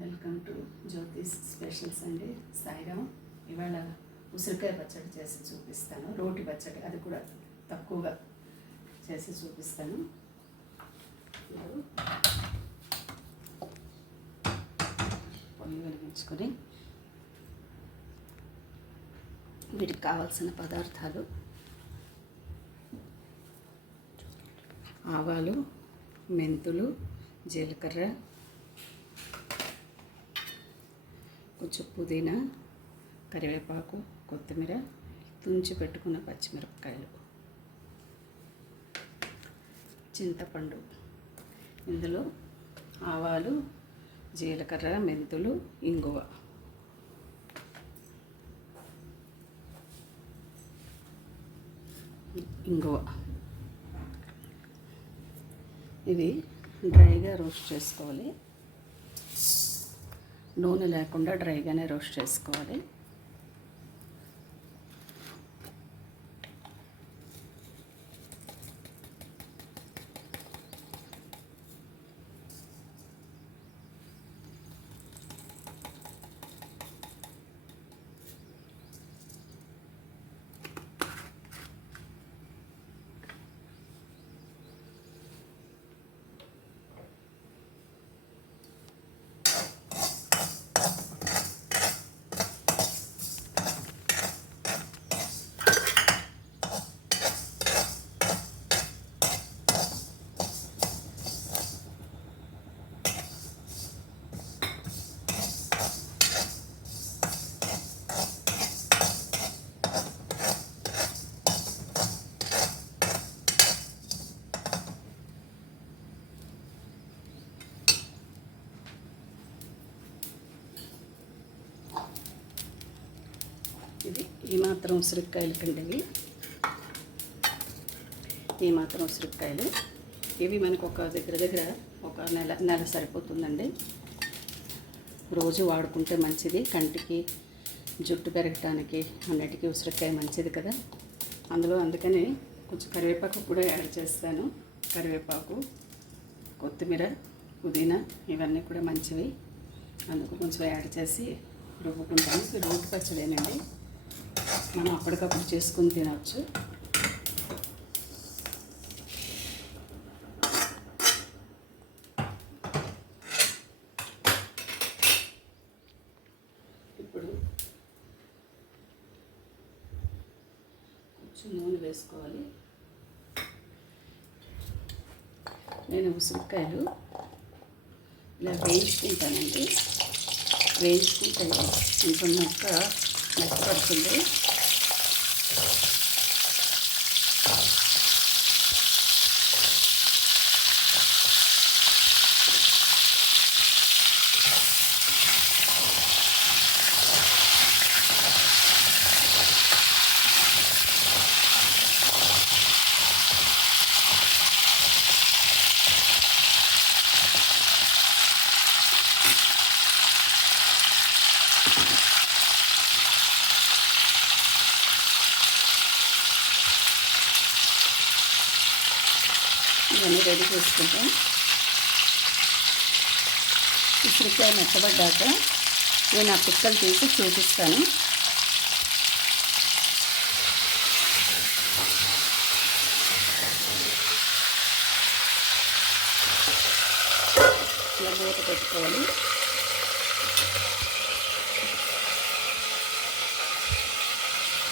Welcome to Jyothish specials అండి. సాయిరామ్ ఇవాళ ఉసిరికాయ పచ్చడి చేసి చూపిస్తాను. రోటి పచ్చడి అది కూడా తక్కువగా చేసి చూపిస్తాను. పొయ్యి వెలిగించుకొని వీటికి కావాల్సిన పదార్థాలు ఆవాలు మెంతులు జీలకర్ర కొంచెం పుదీనా కరివేపాకు కొత్తిమీర తుంచి పెట్టుకున్న పచ్చిమిరపకాయలు. చింతపండు. ఇందులో ఆవాలు జీలకర్ర మెంతులు ఇంగువ. ఇంగువ. ఇవి డ్రైగా రోస్ట్ చేసుకోవాలి. నూనె లేకుండా డ్రైగానే రోస్ట్ చేసుకోవాలి ఇది ఈ మాత్రం ఉసిరికాయలు కండివి ఈ మాత్రం ఉసిరికాయలు. ఇవి మనకు ఒక దగ్గర దగ్గర ఒక నెల నెల సరిపోతుందండి. రోజు వాడుకుంటే మంచిది. కంటికి జుట్టు పెరగటానికి అన్నిటికీ ఉసిరికాయ మంచిది కదా. అందులో అందుకని కొంచెం కరివేపాకు కూడా యాడ్ చేస్తాను. కరివేపాకు కొత్తిమీర పుదీనా ఇవన్నీ కూడా మంచివి. అందుకు కొంచెం యాడ్ చేసి రుబ్బుకుంటాను. రోడ్డు పచ్చడేనండి. మనం అప్పటికప్పుడు చేసుకుని తినవచ్చు ఇప్పుడు కొంచెం నూనె వేసుకోవాలి. నేను ఉసిరికాయలు ఇలా వేయించుకుంటానండి. వేయించుకుంటే కొంచెం మొక్క మెత్తపడుతుంది. ఇవన్నీ రెడీ చేసుకుంటాం. ఉసిరికాయ మెత్తబడ్డాక నేను ఆ పిక్కలు తీసి చూపిస్తాను. ఇలా మూత పెట్టుకోవాలి.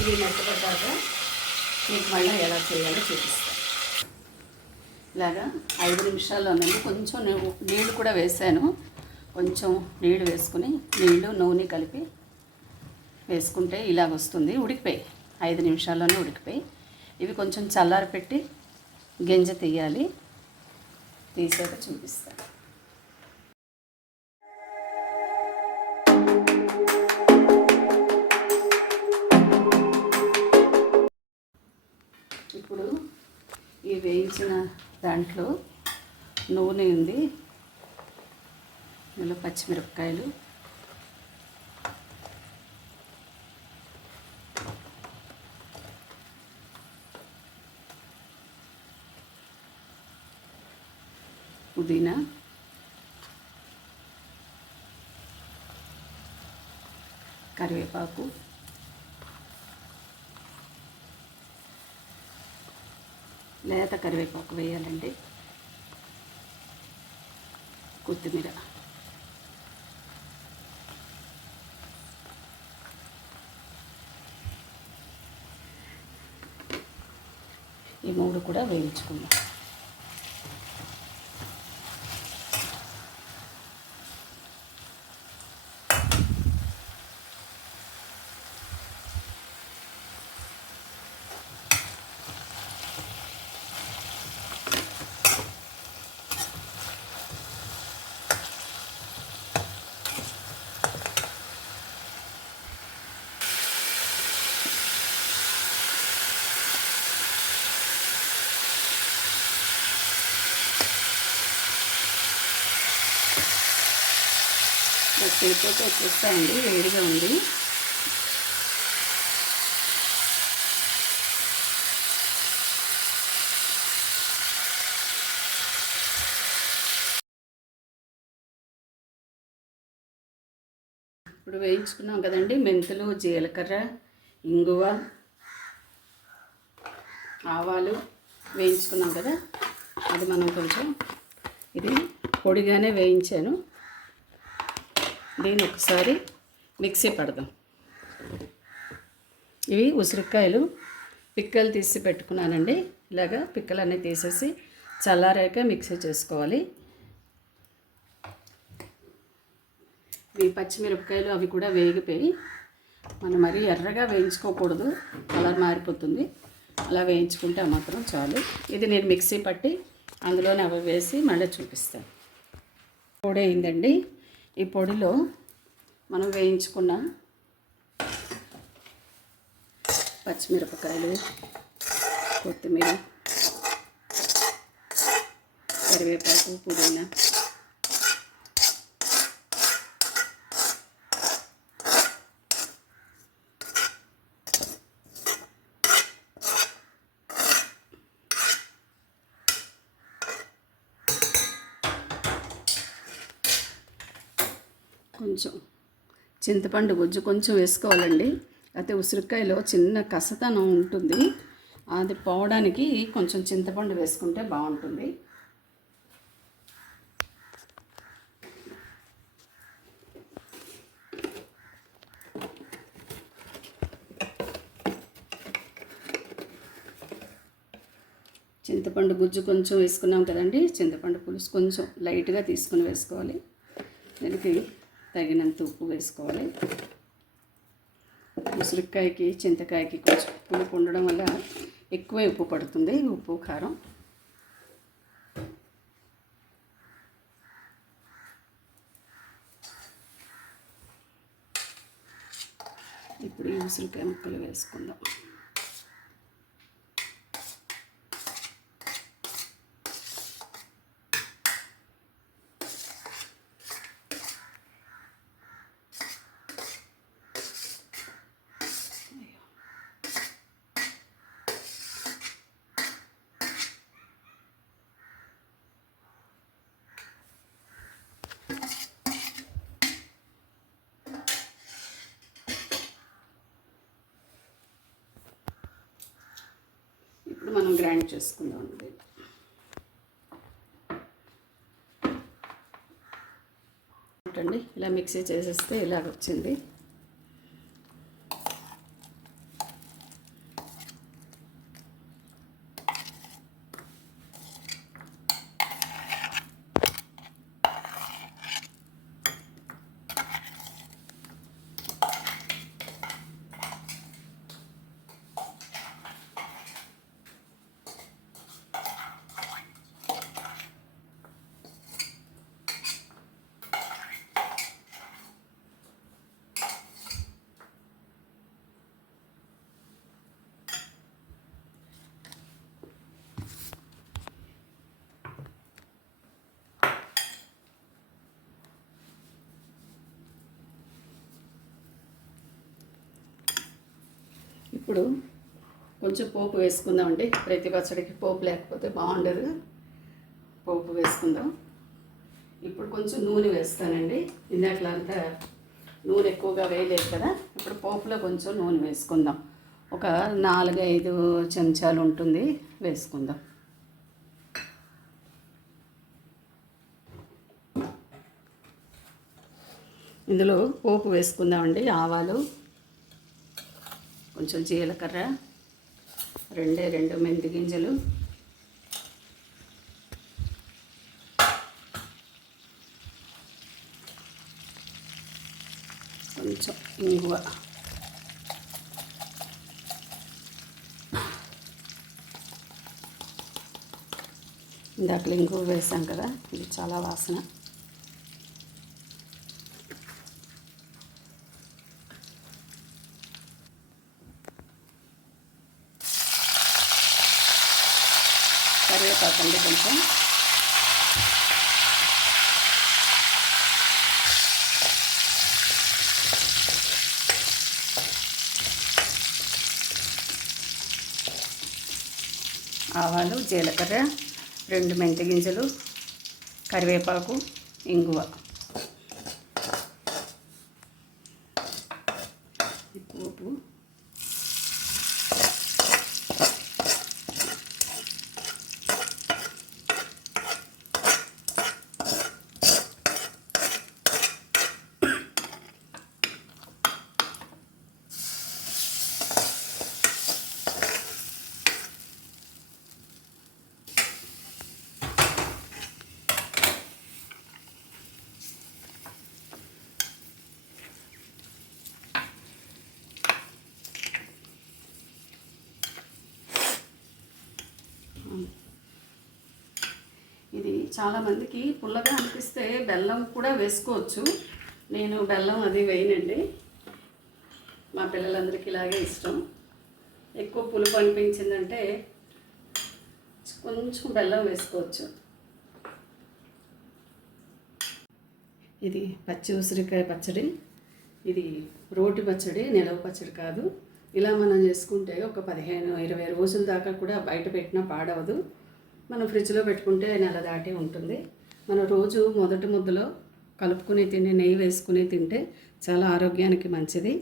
ఇవి మెత్తబడ్డాక మీకు మళ్ళీ ఎలా చేయాలో చూపిస్తాను. ఇలాగా ఐదు నిమిషాల్లోనే కొంచెం నీళ్ళు కూడా వేసాను. కొంచెం నీళ్ళు వేసుకుని నీళ్ళు నూనె కలిపి వేసుకుంటే ఇలాగ వస్తుంది. ఉడికిపోయి ఐదు నిమిషాల్లోనే ఉడికిపోయి. ఇవి కొంచెం చల్లారి పెట్టి గింజ తీయాలి. తీసాక చూపిస్తాను. ఇప్పుడు ఈ వేయించిన దాంట్లో నూనె ఉంది. ఇందులో పచ్చిమిరపకాయలు. పుదీనా. కరివేపాకు. లేత కరివేపాకు వేయాలండి. కొత్తిమీర. ఈ మూడు కూడా వేయించుకుందాం. చేతితో వచ్చేస్తాయండి వేడిగా ఉంది. ఇప్పుడు వేయించుకున్నాం కదండి మెంతులు జీలకర్ర ఇంగువ ఆవాలు వేయించుకున్నాం కదా అది మనం కొంచెం ఇది పొడిగానే వేయించాను. దీన్ని ఒకసారి మిక్సీ పడదాం. ఇవి ఉసిరికాయలు పిక్కలు తీసి పెట్టుకున్నానండి. ఇలాగా పిక్కలన్నీ తీసేసి చల్లారాక మిక్సీ చేసుకోవాలి. ఇవి పచ్చిమిరపకాయలు అవి కూడా వేగిపోయి మనం మరీ ఎర్రగా వేయించుకోకూడదు. కలర్ మారిపోతుంది. అలా వేయించుకుంటే మాత్రం చాలు. ఇది నేను మిక్సీ పట్టి అందులోనే అవి వేసి మళ్ళీ చూపిస్తాను. పొడి అయిందండి. ఈ పొడిలో మనం వేయించుకున్న పచ్చిమిరపకాయలు కొత్తిమీర కరివేపాకు పుదీనా కొంచెం చింతపండు గుజ్జు కొంచెం వేసుకోవాలండి. అయితే ఉసిరికాయలో చిన్న కసతనం ఉంటుంది. అది పోవడానికి కొంచెం చింతపండు వేసుకుంటే బాగుంటుంది. చింతపండు గుజ్జు కొంచెం వేసుకున్నాం కదండి. చింతపండు పులుసు కొంచెం లైట్గా తీసుకుని వేసుకోవాలి. దీనికి తగినంత ఉప్పు వేసుకోవాలి. ఉసిరికాయకి చింతకాయకి కొంచెం పులుపు ఉండడం వల్ల ఎక్కువ ఉప్పు పడుతుంది ఉప్పు కారం. ఇప్పుడు ఈ ఉసిరికాయ ముక్కలు వేసుకుందాం. ఇప్పుడు మనం గ్రైండ్ చేసుకుందాం అండి. ఇలా మిక్సీ చేసేస్తే ఇలాగ వచ్చింది. ఇప్పుడు కొంచెం పోపు వేసుకుందామండి. ప్రతి పచ్చడికి పోపు లేకపోతే బాగుండదు. పోపు వేసుకుందాం. ఇప్పుడు కొంచెం నూనె వేస్తానండి. ఇందాకలంతా నూనె ఎక్కువగా వేయలేదు కదా. ఇప్పుడు పోపులో కొంచెం నూనె వేసుకుందాం. ఒక నాలుగైదు చెంచాలు ఉంటుంది. వేసుకుందాం. ఇందులో పోపు వేసుకుందామండి. ఆవాలు కొంచెం జీలకర్ర రెండే రెండు మెంతి గింజలు. కొంచెం ఇంగువ. ఇందాక ఇంగువ వేసాం కదా ఇది చాలా వాసన. కరివేపాకండి కొంచెం. ఆవాలు జీలకర్ర రెండు మెంతి గింజలు కరివేపాకు ఇంగువ. ఉప్పు పోపు ఇది చాలామందికి పుల్లగా అనిపిస్తే బెల్లం కూడా వేసుకోవచ్చు. నేను బెల్లం అది వేయనండి. మా పిల్లలందరికీ ఇలాగే ఇష్టం. ఎక్కువ పులుపు అనిపించిందంటే కొంచెం బెల్లం వేసుకోవచ్చు. ఇది పచ్చి ఉసిరికాయ పచ్చడి. ఇది రోటి పచ్చడి నిలవ పచ్చడి కాదు. ఇలా మనం చేసుకుంటే ఒక పదిహేను ఇరవై రోజుల దాకా కూడా బయట పెట్టినా పాడవదు. మనం ఫ్రిడ్జ్లో పెట్టుకుంటే నెల దాటి ఉంటుంది. మనం రోజు మొదటి ముద్దలో కలుపుకుని తిని నెయ్యి వేసుకుని తింటే చాలా ఆరోగ్యానికి మంచిది.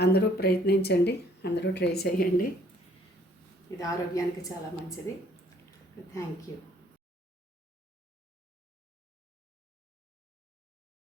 అందరూ ప్రయత్నించండి అందరూ ట్రై చేయండి. ఇది ఆరోగ్యానికి చాలా మంచిది. Thank you